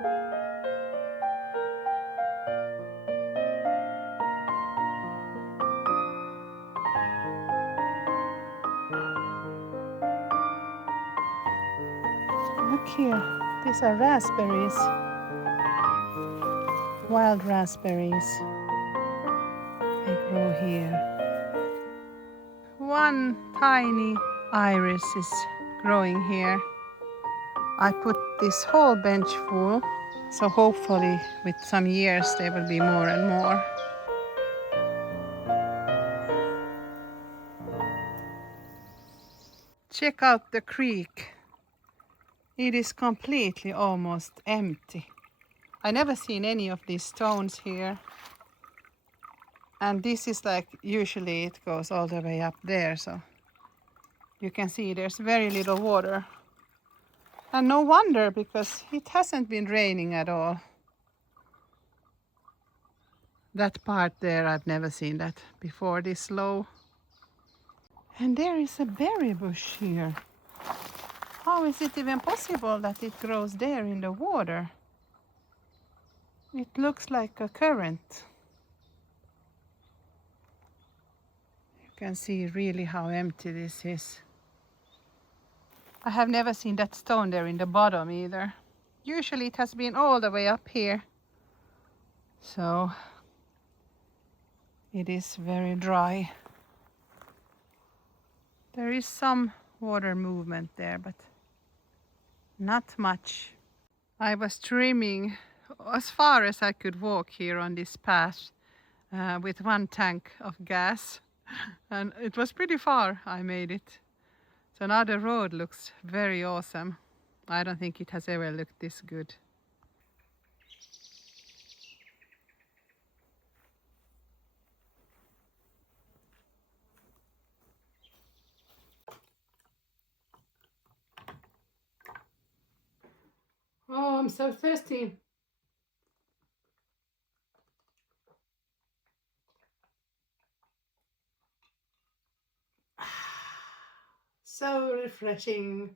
Look here, these are raspberries, wild raspberries. They grow here. One tiny iris is growing here. I put this whole bench full, so hopefully with some years there will be more and more. Check out the creek. It is completely almost empty. I never seen any of these stones here. And this is like, usually it goes all the way up there, so you can see there's very little water. And no wonder, because it hasn't been raining at all. That part there, I've never seen that before this low. And there is a berry bush here. How is it even possible that it grows there in the water? It looks like a current. You can see really how empty this is. I have never seen that stone there in the bottom either. Usually it has been all the way up here. So it is very dry. There is some water movement there, but not much. I was trimming as far as I could walk here on this path with one tank of gas, and it was pretty far. I made it. So now the road looks very awesome. I don't think it has ever looked this good. Oh, I'm so thirsty. So refreshing.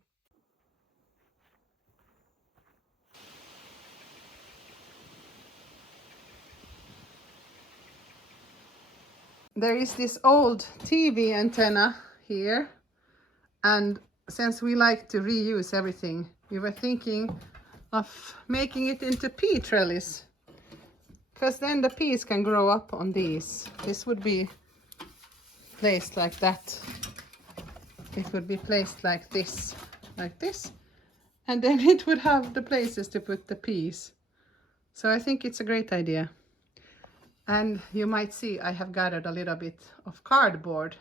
There is this old TV antenna here, and since we like to reuse everything, we were thinking of making it into pea trellis, because then the peas can grow up on these. This would be placed like that. It would be placed like this, and then it would have the places to put the peas. So I think it's a great idea. And you might see I have gathered a little bit of cardboard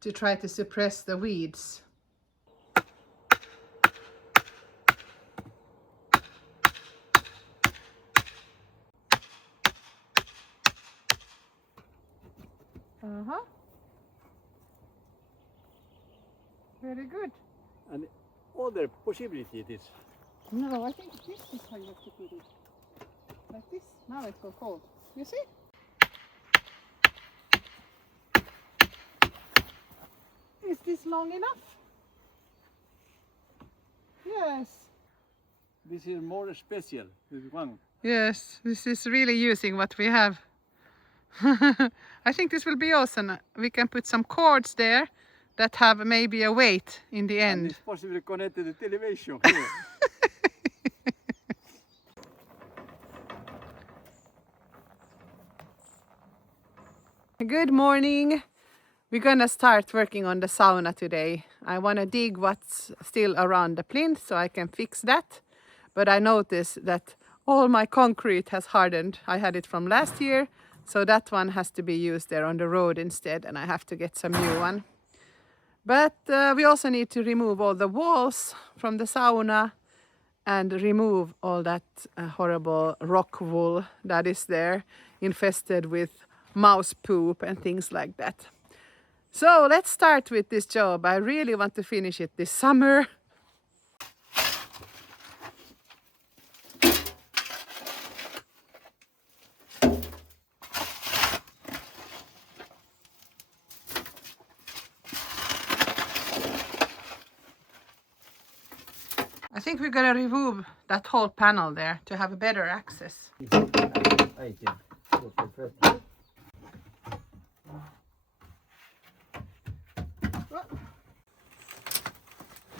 to try to suppress the weeds. Very good. And other possibility it is. No, I think this is how you have to put it. Like this. Now it will hold. You see? Is this long enough? Yes. This is more special, this one. Yes, this is really using what we have. I think this will be awesome. We can put some cords there that have maybe a weight in the end. And it's possibly connected to the television here. Good morning. We're gonna start working on the sauna today. I wanna dig what's still around the plinth so I can fix that. But I noticed that all my concrete has hardened. I had it from last year, so that one has to be used there on the road instead, and I have to get some new one. But we also need to remove all the walls from the sauna and remove all that horrible rock wool that is there, infested with mouse poop and things like that. So let's start with this job. I really want to finish it this summer. I think we're gonna remove that whole panel there to have a better access.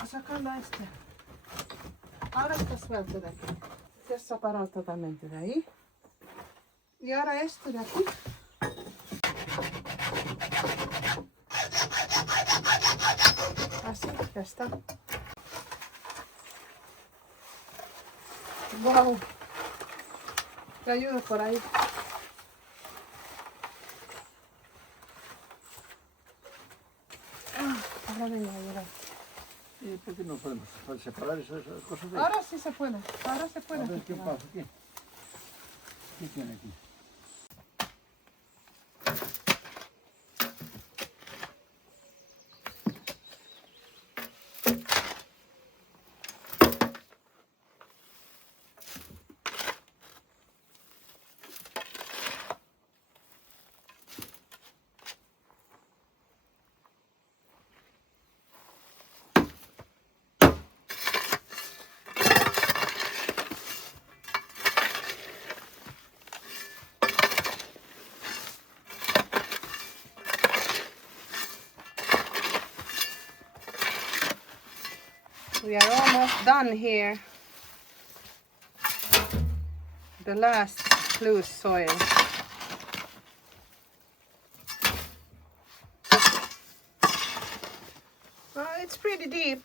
Sacarla este. Ahora está suelto de aquí. Ya separado totalmente de ahí. Y ahora esto de aquí. Así, ya está. Wow. Te ayudo por ahí. Ahora vengo a ayudar. ¿Y por qué no podemos separar esas cosas de ahí? Ahora sí se puede. Ahora se puede. A ver qué pasa aquí. ¿Qué tiene aquí? We are almost done here. The last loose soil. Well, it's pretty deep.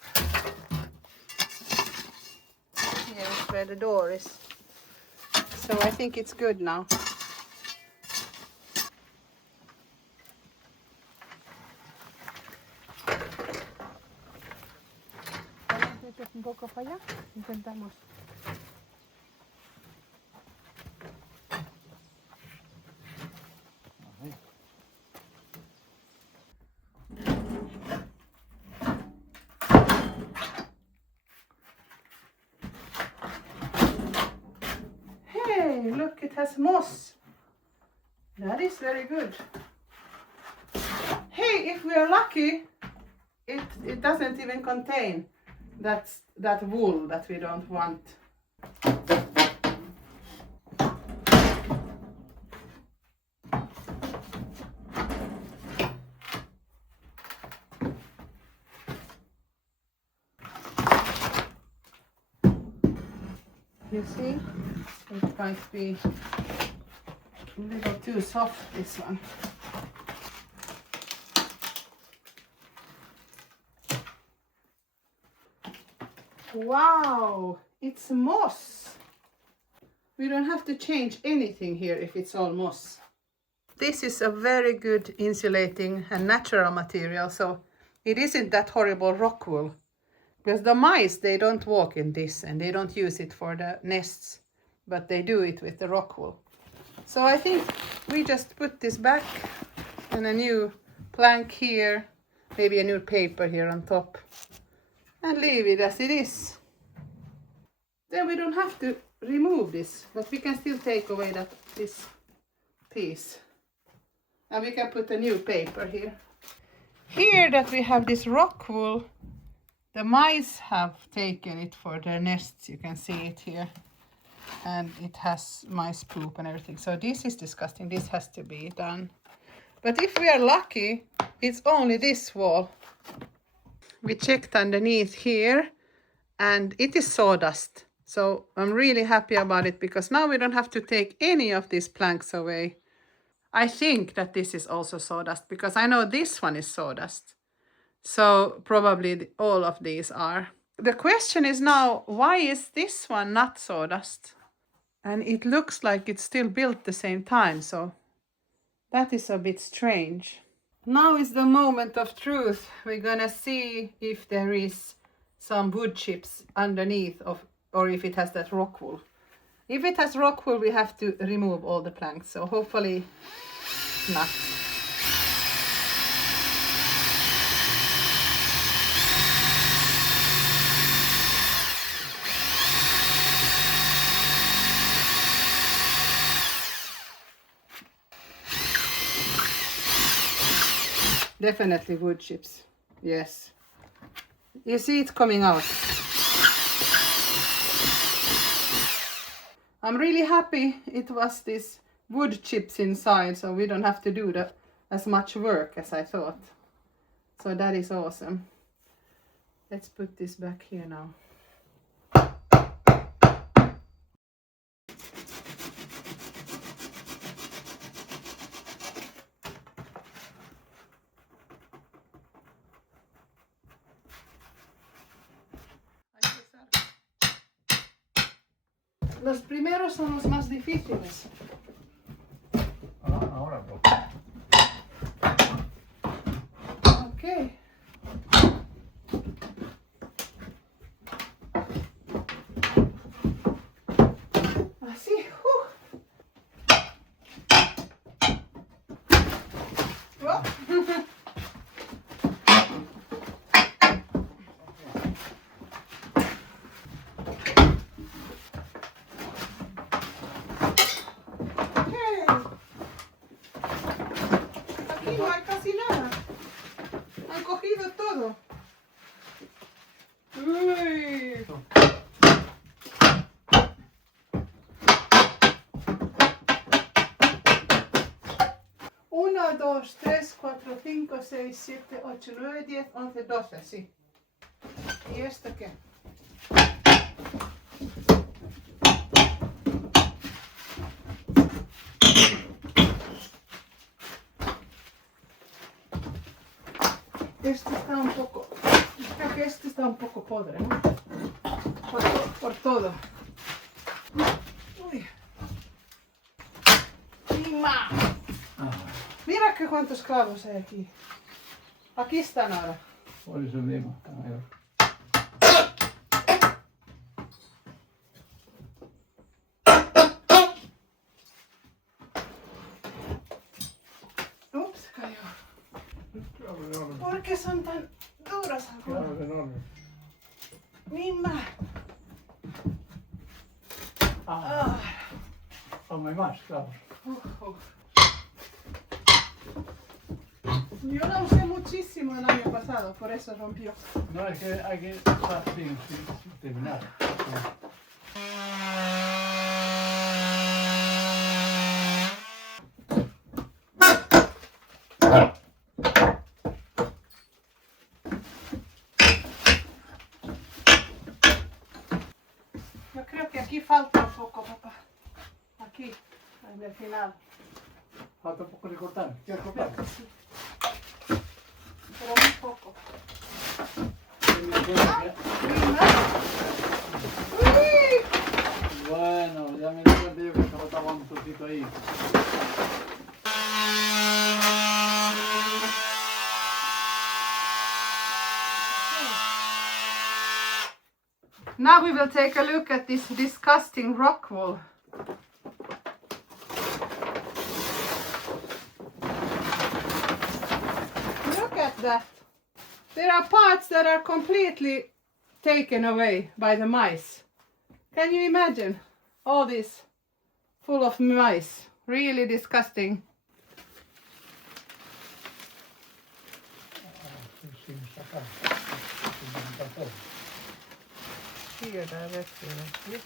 Here is where the door is. So I think it's good now. Un poco para allá, intentamos. Hey, look, it has moss. That is very good. Hey, if we are lucky, it doesn't even contain that wool that we don't want. You see, it might be a little too soft, this one. Wow, it's moss. We don't have to change anything here if it's all moss. This is a very good insulating and natural material, so it isn't that horrible rock wool. Because the mice, they don't walk in this and they don't use it for the nests, but they do it with the rock wool. So I think we just put this back and a new plank here, maybe a new paper here on top, and leave it as it is. Then we don't have to remove this, but we can still take away this piece. And we can put a new paper here. Here that we have this rock wool, the mice have taken it for their nests. You can see it here. And it has mice poop and everything. So this is disgusting. This has to be done. But if we are lucky, it's only this wall. We checked underneath here and it is sawdust. So I'm really happy about it because now we don't have to take any of these planks away. I think that this is also sawdust because I know this one is sawdust. So probably all of these are. The question is now, why is this one not sawdust? And it looks like it's still built the same time, so that is a bit strange. Now is the moment of truth. We're gonna see if there is some wood chips underneath or if it has that rock wool. If it has rock wool, we have to remove all the planks, so hopefully not. Definitely wood chips, yes. You see it coming out. I'm really happy it was this wood chips inside, so we don't have to do as much work as I thought. So that is awesome. Let's put this back here now. Los primeros son los más difíciles. Ahora pues. Ok. Así. Oh. Aquí no hay casi nada. Han cogido todo. Uy. Uno, dos, tres, cuatro, cinco, seis, siete, ocho, nueve, 10, 11, 12, sí. ¿Y esto qué? Este está un poco, creo que este está un poco podre, ¿no? Por todo. Uy. ¡Mima! Mira que cuántos clavos hay aquí. Aquí están ahora. Por eso mismo. Ups, cayó. ¿Por qué son tan duros ahora? Claro, enorme. ¡Mima! Ah, no hay más, claro. Yo la usé muchísimo el año pasado, por eso rompió. No, es que hay que estar sin terminar. Yo creo que aquí falta un poco, papá. Aquí, en el final. Falta un poco de cortar. ¿Quieres cortar? Creo que sí. Pero muy poco. Bueno, ya me di cuenta yo que faltaba un trocito ahí. Now we will take a look at this disgusting rock wool. Look at that. There are parts that are completely taken away by the mice. Can you imagine? All this full of mice. Really disgusting. Here directly.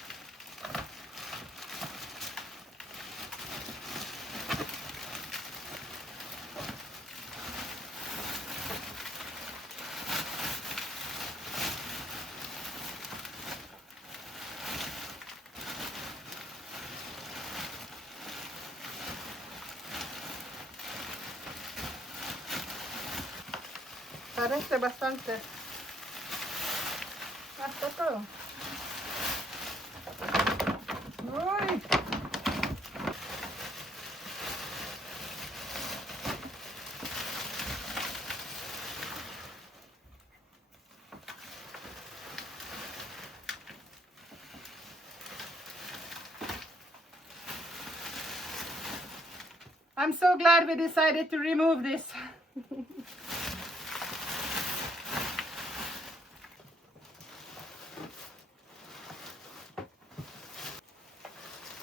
Parece bastante. Hasta todo. Uy. I'm so glad we decided to remove this.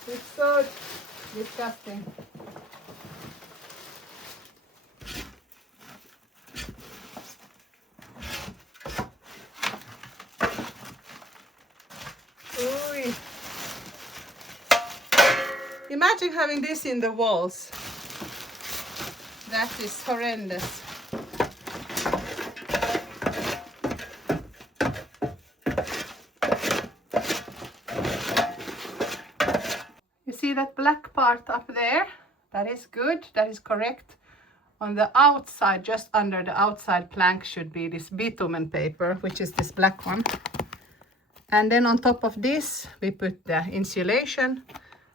It's so disgusting. Uy. Imagine having this in the walls. That is horrendous. You see that black part up there? That is good, that is correct. On the outside, just under the outside plank should be this bitumen paper, which is this black one. And then on top of this, we put the insulation.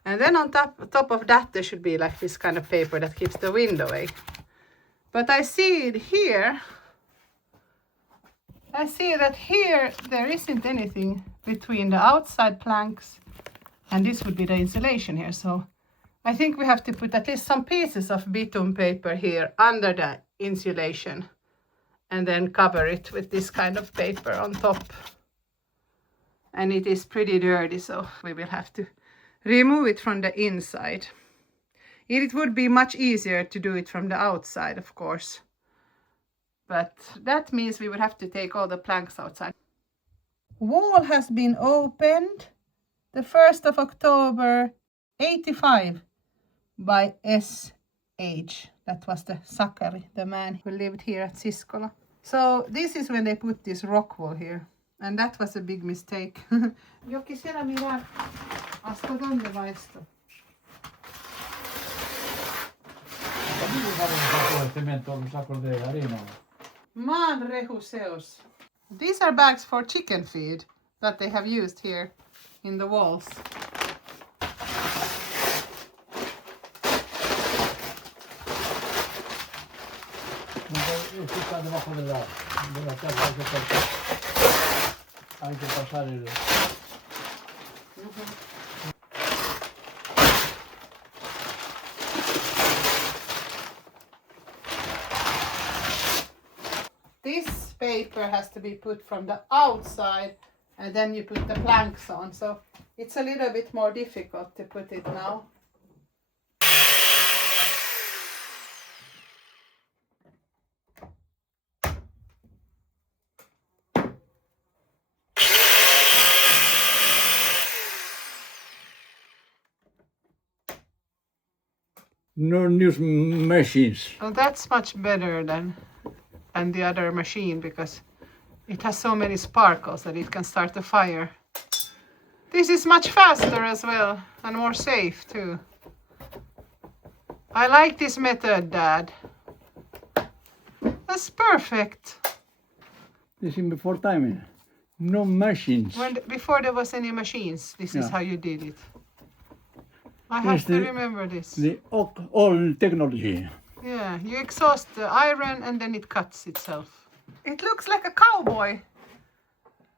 And then on top of that, there should be like this kind of paper that keeps the wind away. But I see it here. I see that here there isn't anything between the outside planks and this would be the insulation here. So I think we have to put at least some pieces of bitumen paper here under the insulation and then cover it with this kind of paper on top. And it is pretty dirty, so we will have to remove it from the inside. It would be much easier to do it from the outside, of course. But that means we would have to take all the planks outside. Wall has been opened the 1st of October 85 by S.H. That was the Sakari, the man who lived here at Siskola. So this is when they put this rock wall here. And that was a big mistake. Joki, siellä mirar. Asko tonne vaisto. Maanrehuseos. These are bags for chicken feed that they have used here in the walls. Hay que pasar el... This paper has to be put from the outside and then you put the planks on. So it's a little bit more difficult to put it now. No new machines. Oh, that's much better than the other machine because it has so many sparkles that it can start a fire. This is much faster as well and more safe too. I like this method, Dad. That's perfect. This is before time. No machines. Before there was any machines, this is Yeah. how you did it. I have to remember this. The old technology. Yeah, you exhaust the iron and then it cuts itself. It looks like a cowboy.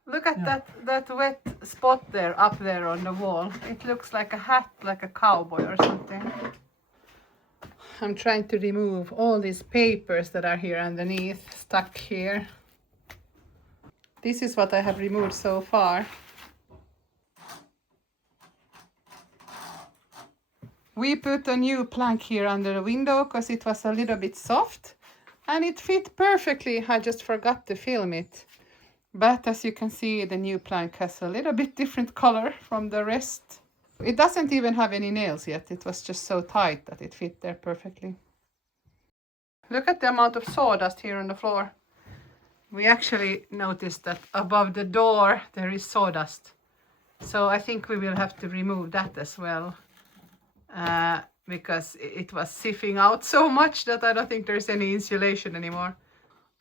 Look at that wet spot there, up there on the wall. It looks like a hat, like a cowboy or something. I'm trying to remove all these papers that are here underneath, stuck here. This is what I have removed so far. We put a new plank here under the window because it was a little bit soft and it fit perfectly. I just forgot to film it. But as you can see, the new plank has a little bit different color from the rest. It doesn't even have any nails yet. It was just so tight that it fit there perfectly. Look at the amount of sawdust here on the floor. We actually noticed that above the door there is sawdust. So I think we will have to remove that as well. Because it was sieving out so much that I don't think there's any insulation anymore.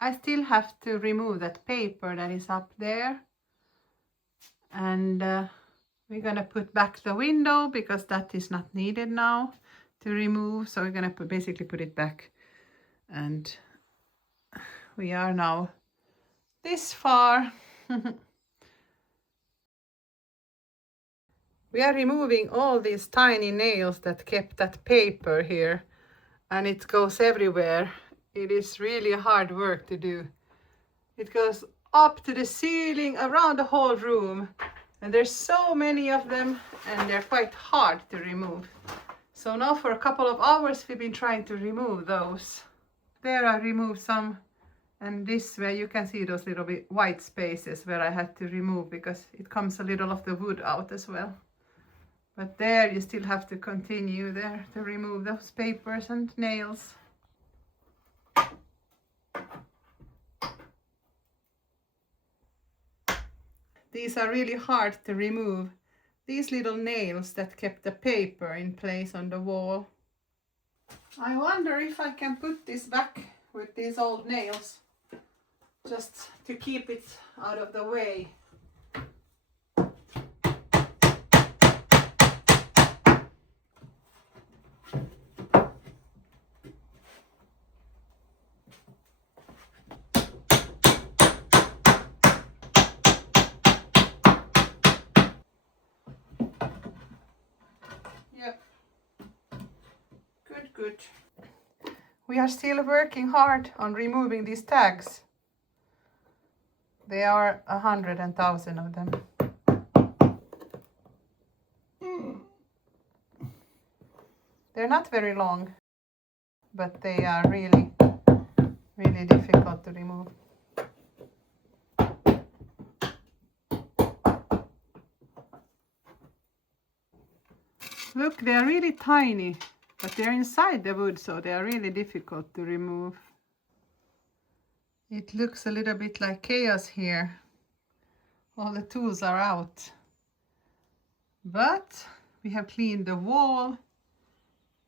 I still have to remove that paper that is up there. And we're gonna put back the window because that is not needed now to remove. So we're gonna basically put it back. And we are now this far. We are removing all these tiny nails that kept that paper here, and it goes everywhere. It is really hard work to do. It goes up to the ceiling, around the whole room, and there's so many of them and they're quite hard to remove. So now for a couple of hours we've been trying to remove those. There I removed some, and this way you can see those little bit white spaces where I had to remove because it comes a little of the wood out as well. But there you still have to continue there to remove those papers and nails. These are really hard to remove. These little nails that kept the paper in place on the wall. I wonder if I can put this back with these old nails, just to keep it out of the way. Yep. Good. We are still working hard on removing these tags. There are 100,000 of them. They're not very long, but they are really difficult to remove. Look, they are really tiny, but they're inside the wood, so they are really difficult to remove. It looks a little bit like chaos here. All the tools are out. But we have cleaned the wall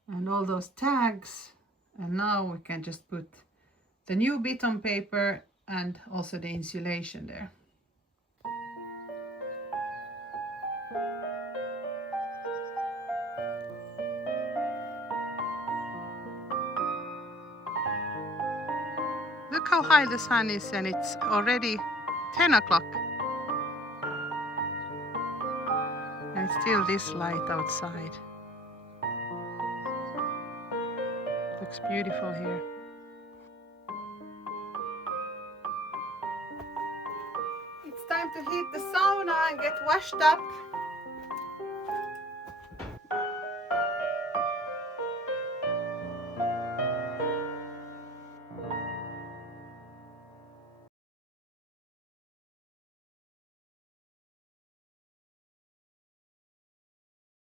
and all those tags, and now we can just put the new bitumen paper and also the insulation there. Look how high the sun is, and it's already 10 o'clock. And it's still this light outside. Looks beautiful here. It's time to heat the sauna and get washed up.